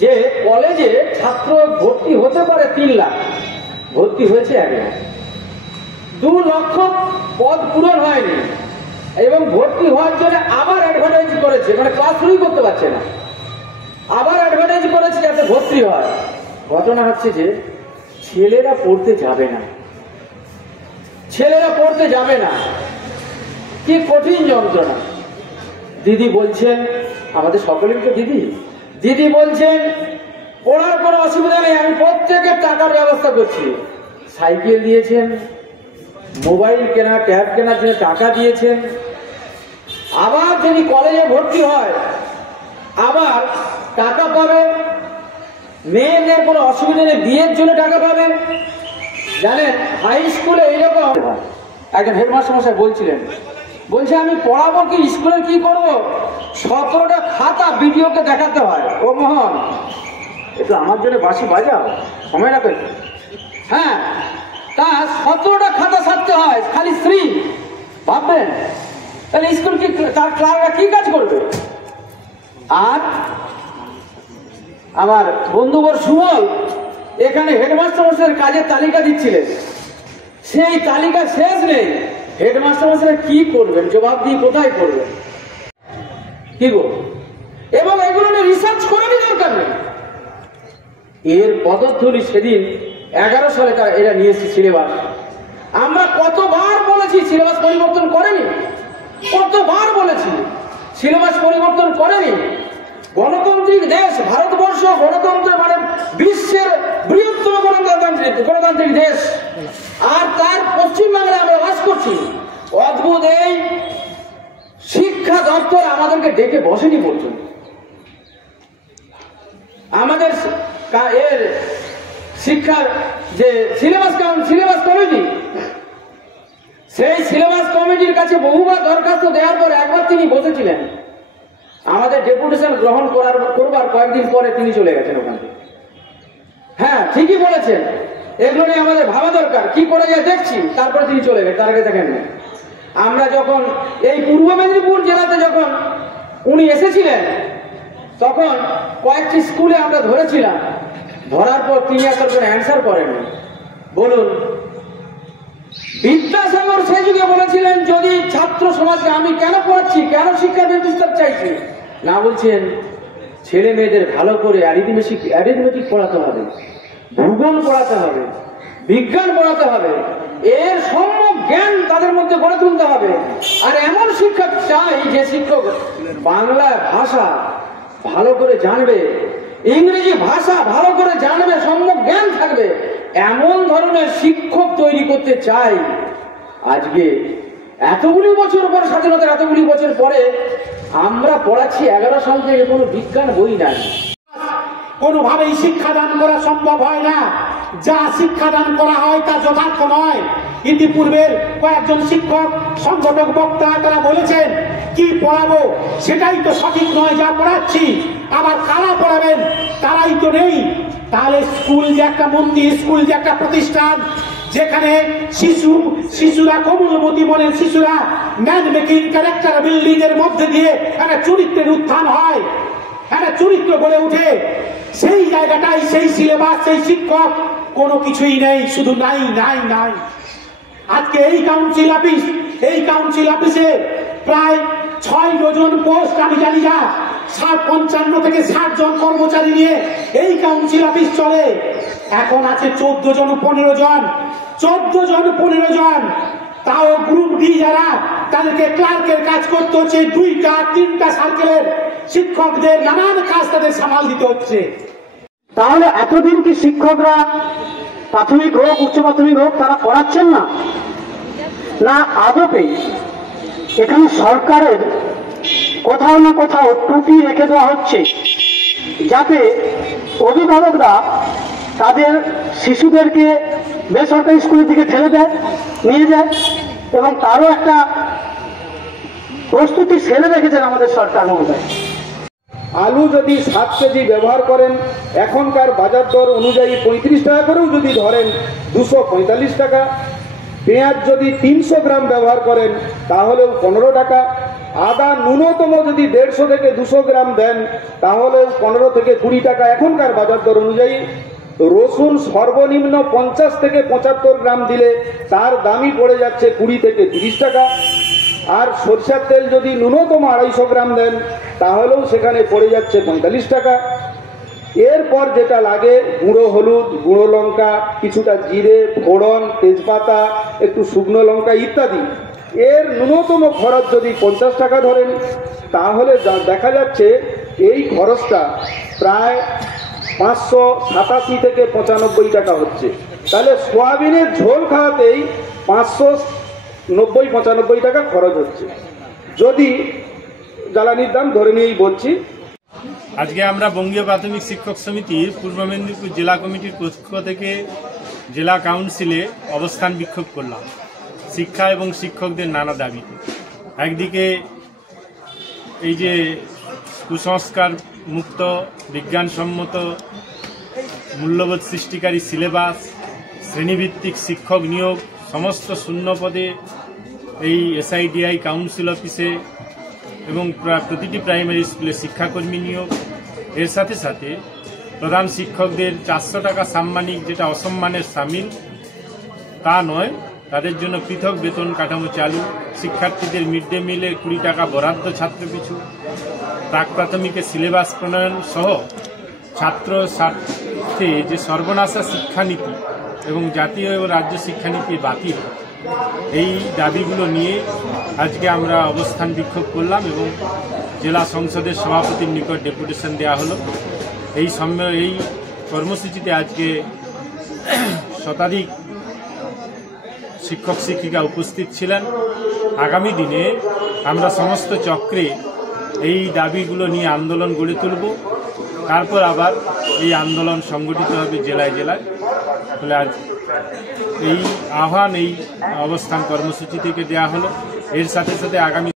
যে কলেজে ছাত্র ভর্তি হতে পারে 3 লাখ, ভর্তি হয়েছে 1 লাখ। 2 লক্ষ পদ পূরণ হয়নি এবং ভর্তি হওয়ার জন্য আবার অ্যাডভার্টাইজ করেছে, মানে ক্লাস শুরুই করতে পারছে না, আবার অ্যাডভার্টাইজ করেছে যাতে ভর্তি হয়। ঘটনা হচ্ছে যে ছেলেরা পড়তে যাবে না, ছেলেরা পড়তে যাবে না। কি কঠিন যন্ত্রণা। দিদি বলছেন, আমাদের সকলেই তো দিদি, দিদি বলছেন পড়ার কোনো অসুবিধা নেই, আমি প্রত্যেকের টাকার ব্যবস্থা করছি। সাইকেল দিয়েছেন, মোবাইল কেনা, ট্যাব কেনার জন্য টাকা দিয়েছেন। আবার যদি কলেজে ভর্তি হয় আবার টাকা পাবে, মেয়েদের কোনো অসুবিধা নেই, বিয়ের জন্য টাকা পাবে। জানেন হাই স্কুলে এইরকম একজন হেডমাস্টার মশাই বলছিলেন, বলছে আমি পড়াবো কি, স্কুলে কি করব, 17টা খাতা ভিডিওকে দেখাতে হয়। ও মোহন, একটু আমার জন্য বাঁশি বাজাও, সময় রাখে। হ্যাঁ, তা 17টা খাতা সারতে হয় খালি স্ত্রী, ভাববেন তাহলে স্কুল কি, তার ক্লার্করা কি কাজ করবে? আর আমার বন্ধুবর সুমল এখানে হেডমাস্টার মশাইয়ের কাজের তালিকা দিচ্ছিলেন, সেই তালিকা শেষ নেই। হেডমাস্টার মশাই কি করবেন, জবাব দিয়ে কোথায় করবেন, কি গো? এবং এগুলো নিয়ে রিসার্চ করারই দরকার নেই। এর পদধ্বনি সেদিন 11 সালে তারা এরা নিয়ে এসেছে সিলেবাস। আমরা কতবার বলেছি সিলেবাস পরিবর্তন করেনি, কতবার বলেছি সিলেবাস পরিবর্তন করেনি। গণতান্ত্রিক দেশ ভারতবর্ষ, গণতন্ত্র মানে বিশ্বের বৃহত্তম গণতান্ত্রিক দেশ, আর তার পশ্চিমবাংলায় আমরা বাস করছি। অদ্ভুত এই শিক্ষা দপ্তর আমাদেরকে ডেকে বসেনি পর্যন্ত। আমাদের এর শিক্ষার যে সিলেবাস কমিটি, সেই সিলেবাস কমিটির কাছে বহুবার দরখাস্ত দেওয়ার পর একবার তিনি বসেছিলেন, আমাদের ডেপুটেশন গ্রহণ করবার কয়েকদিন পরে তিনি চলে গেছেন ওখান থেকে। হ্যাঁ ঠিকই বলেছেন, এগুলো নিয়ে আমাদের ভাবা দরকার, কি করে যায় দেখছি। তারপরে তিনি চলে গেছেন, তার আগে দেখেন না। আমরা যখন এই পূর্ব মেদিনীপুর জেলাতে যখন উনি এসেছিলেন, তখন কয়েকটি স্কুলে আমরা ধরেছিলাম, ধরার পর তিনি একটা করে অ্যান্সার করেননি। বলুন, বিদ্যাসাগর সেই যুগে বলেছিলেন যদি ছাত্র সমাজকে আমি কেন পড়াচ্ছি, কেন শিক্ষা বিস্তার চাইছি না, বলছেন ছেলে মেয়েদের ভালো করে অ্যারিথমেটিক পড়াতে হবে, ভূগোল পড়াতে হবে, বিজ্ঞান পড়াতে হবে, এর সম্যক জ্ঞান তাদের মধ্যে গড়ে তুলতে হবে। আর এমন শিক্ষক চাই যে শিক্ষক বাংলা ভাষা ভালো করে জানবে, ইংরেজি ভাষা ভালো করে জানবে, সম্যক জ্ঞান থাকবে, এমন ধরনের শিক্ষক তৈরি করতে চাই। আজকে এতগুলি বছর পর, স্বাধীনতার এতগুলি বছর পরে আমরা পড়াচ্ছি 11 সাল থেকে কোনো বিজ্ঞান বই নাই। কোনোভাবেই শিক্ষাদান করা সম্ভব হয় না, যা শিক্ষাদান করা হয় তা যথার্থ নয়। ইতিপূর্বের কয়েকজন শিক্ষক সংগঠক বক্তা তারা বলেছেন কি পড়াবো সেটাই তো সঠিক নয় যা পড়াচ্ছি, আবার কারা পড়াবেন তারাই তো নেই। তাহলে স্কুল যে একটা মন্দির, স্কুল যে একটা প্রতিষ্ঠান যেখানে শিশুরা কোমলমতি মনের শিশুরা ম্যান মেকিং ক্যারেক্টার বিল্ডিং এর মধ্যে দিয়ে একটা চরিত্রের উত্থান হয়, একটা চরিত্র গড়ে উঠে, সেই জায়গাটাই সেই সিলেবাস, সেই শিক্ষক কোনো কিছুই নেই, শুধু নাই নাই নাই। আজকে এই কাউন্সিল অফিসে প্রায় 6 ডজন পোস্ট, আমি জানি যা 55 থেকে 60 জন কর্মচারী নিয়ে এই কাউন্সিল অফিস চলে। এখন আছে 14 জন 15 জন, তাও গ্রুপ ডি যারা তাদেরকে ক্লার্কের কাজ করতে হচ্ছে, 2টা 3টা সার্কেলের শিক্ষকদের নানান কাজ তাদের সামাল দিতে হচ্ছে। তাহলে এতদিন কি শিক্ষকরা প্রাথমিক হোক উচ্চ প্রাথমিক হোক তারা পড়াচ্ছেন না, না আদপে এখানে সরকারের কোথাও না কোথাও টুপি রেখে দেওয়া হচ্ছে যাতে অভিভাবকরা তাদের শিশুদেরকে বেসরকারি স্কুলের দিকে ঠেলে নিয়ে যায়, এবং তারও একটা প্রস্তুতি সেরে রেখেছেন আমাদের সরকার মহোদয়। আলু যদি 7 কেজি ব্যবহার করেন, এখনকার বাজার দর অনুযায়ী 35 টাকা করেও যদি ধরেন 245 টাকা। পেঁয়াজ যদি 300 গ্রাম ব্যবহার করেন তাহলেও 15 টাকা। আদা ন্যূনতম যদি 150 থেকে 200 গ্রাম দেন তাহলে 15 থেকে 20 টাকা এখনকার বাজার দর অনুযায়ী। রসুন সর্বনিম্ন 50 থেকে 75 গ্রাম দিলে তার দামই পড়ে যাচ্ছে 20 থেকে 30 টাকা। আর সরষের তেল যদি ন্যূনতম 250 গ্রাম দেন তাহলেও সেখানে পড়ে যাচ্ছে 45 টাকা। এরপর যেটা লাগে গুঁড়ো হলুদ, গুঁড়ো লঙ্কা, কিছুটা জিরে, ফোড়ন, তেজপাতা, একটু শুকনো লঙ্কা ইত্যাদি, এর ন্যূনতম খরচ যদি 50 টাকা ধরেন তাহলে দেখা যাচ্ছে এই খরচটা প্রায় 587 থেকে 95 টাকা হচ্ছে। তাহলে সোয়াবিনের ঝোল খাওয়াতেই 590-95 টাকা খরচ হচ্ছে, যদি জ্বালানির দাম ধরে নিয়েই বলছি। আজকে আমরা বঙ্গীয় প্রাথমিক শিক্ষক সমিতির পূর্ব মেদিনীপুর জেলা কমিটির পক্ষ থেকে জেলা কাউন্সিলে অবস্থান বিক্ষোভ করলাম শিক্ষা এবং শিক্ষকদের নানা দাবি। একদিকে এই যে কুসংস্কার মুক্ত, বিজ্ঞানসম্মত, মূল্যবোধ সৃষ্টিকারী সিলেবাস, শ্রেণীভিত্তিক শিক্ষক নিয়োগ, সমস্ত শূন্য পদে এই SIDI কাউন্সিল অফিসে এবং প্রতিটি প্রাইমারি স্কুলে শিক্ষাকর্মী নিয়োগ, এর সাথে সাথে প্রধান শিক্ষকদের 400 টাকা সাম্মানিক, যেটা অসম্মানের সামিল তা নয়, তাদের জন্য পৃথক বেতন কাঠামো চালু, শিক্ষার্থীদের মিড ডে মিলে 20 টাকা বরাদ্দ ছাত্রপিছু, প্রাক প্রাথমিকে সিলেবাস প্রণয়ন সহ ছাত্র স্বার্থে যে সর্বনাশা শিক্ষানীতি এবং জাতীয় এবং রাজ্য শিক্ষানীতি বাতিল, এই দাবিগুলো নিয়ে আজকে আমরা অবস্থান বিক্ষোভ করলাম এবং জেলা সংসদের সভাপতির নিকট ডেপুটেশন দেওয়া হলো। এই কর্মসূচিতে আজকে শতাধিক শিক্ষক শিক্ষিকা উপস্থিত ছিলেন। আগামী দিনে আমরা সমস্ত চক্রে এই দাবিগুলো নিয়ে আন্দোলন গড়ে তুলব, তারপর আবার এই আন্দোলন সংগঠিত হবে জেলায় জেলায়। ফলে আজ এই আহ্বান এই অবস্থান কর্মসূচি থেকে দেওয়া হলো। এর সাথে সাথে আগামী